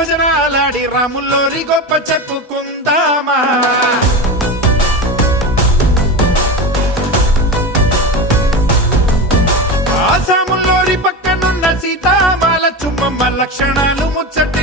భజనాలాడి రాముల్లోరి గొప్ప చెప్పుకుందామా. ఆసాముల్లోరి పక్కనున్న సీతామాల చుమ్మమ్మ లక్షణాలు ముచ్చట